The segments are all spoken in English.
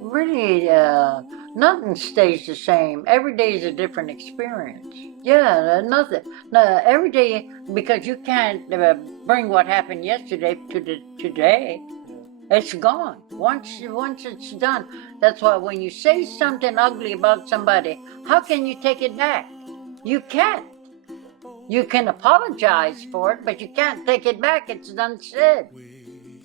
really, nothing stays the same. Every day is a different experience. Yeah, nothing. No, every day, because you can't bring what happened yesterday to the today. It's gone. Once it's done. That's why when you say something ugly about somebody, how can you take it back? You can't. You can apologize for it, but you can't take it back. It's done said. You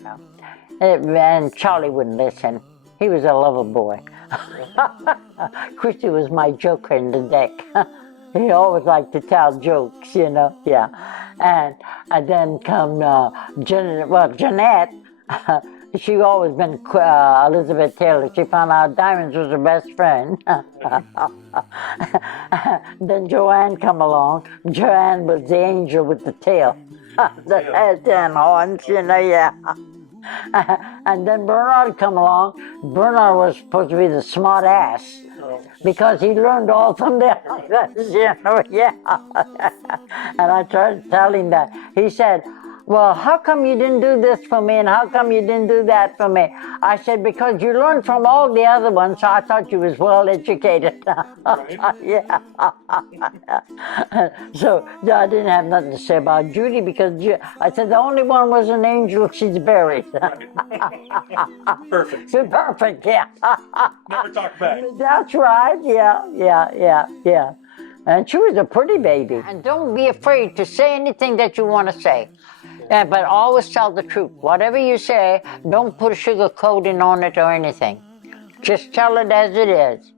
know. And Charlie wouldn't listen. He was a lover boy. Christy was my joker in the deck. He always liked to tell jokes, yeah. And then come Jeanette. She always been Elizabeth Taylor. She found out Diamonds was her best friend. Then Joanne come along. Joanne was the angel with the tail. The head and horns, yeah. And then Bernard come along. Bernard was supposed to be the smart ass because he learned all from the others, yeah. And I tried to tell him that. He said, well, how come you didn't do this for me and how come you didn't do that for me? I said, because you learned from all the other ones, so I thought you was well educated. Yeah. So I didn't have nothing to say about Judy because I said the only one was an angel, she's buried. Perfect. Perfect, yeah. Never talk back. That's right, yeah. And she was a pretty baby. And don't be afraid to say anything that you want to say. Yeah, but always tell the truth. Whatever you say, don't put a sugar coating on it or anything. Just tell it as it is.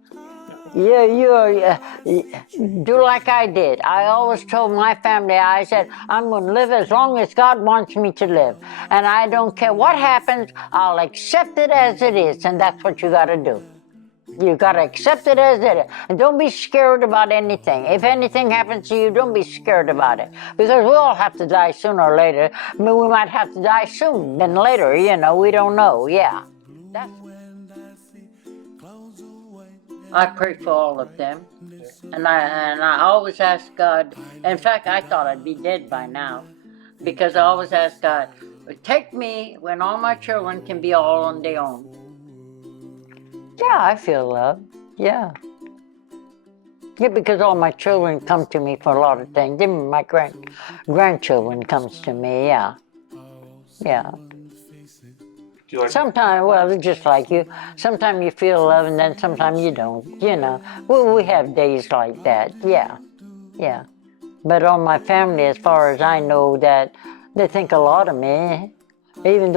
Do like I did. I always told my family, I said, I'm going to live as long as God wants me to live. And I don't care what happens, I'll accept it as it is. And that's what you got to do. You got to accept it as it is. And don't be scared about anything. If anything happens to you, don't be scared about it. Because we all have to die sooner or later. I mean, we might have to die soon than later, we don't know, yeah. I pray for all of them. And I always ask God, in fact, I thought I'd be dead by now. Because I always ask God, take me when all my children can be all on their own. Yeah, I feel love. Yeah. Yeah, because all my children come to me for a lot of things. Even my grandchildren comes to me, yeah. Yeah. Sometimes, well, it's just like you. Sometimes you feel love and then sometimes you don't, Well, we have days like that, yeah. But on my family, as far as I know, that they think a lot of me. Even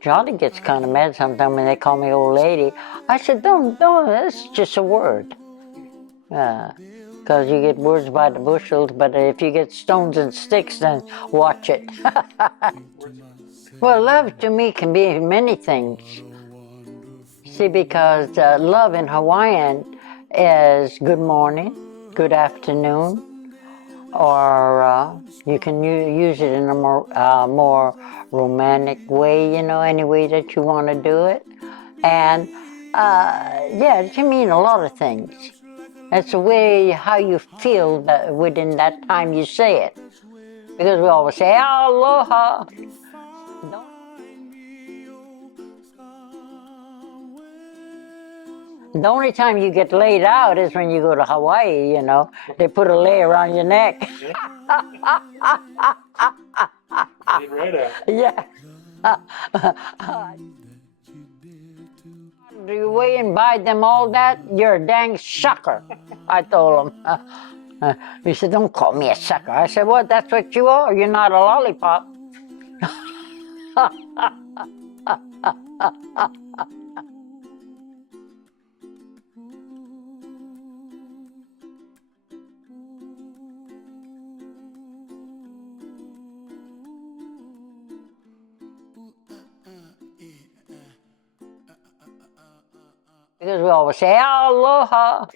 Charlie gets kind of mad sometimes when they call me old lady. I said, don't, that's just a word. Because you get words by the bushels, but if you get stones and sticks, then watch it. Well, love to me can be many things. See, because love in Hawaiian is good morning, good afternoon, or you can use it in a more romantic way, any way that you want to do it. And it can mean a lot of things. It's the way how you feel within that time you say it. Because we always say, aloha. The only time you get laid out is when you go to Hawaii, They put a lei around your neck. Yeah. You wait and buy them all that, you're a dang sucker, I told him. He said, don't call me a sucker. I said, well, that's what you are. You're not a lollipop. Because we always say, aloha.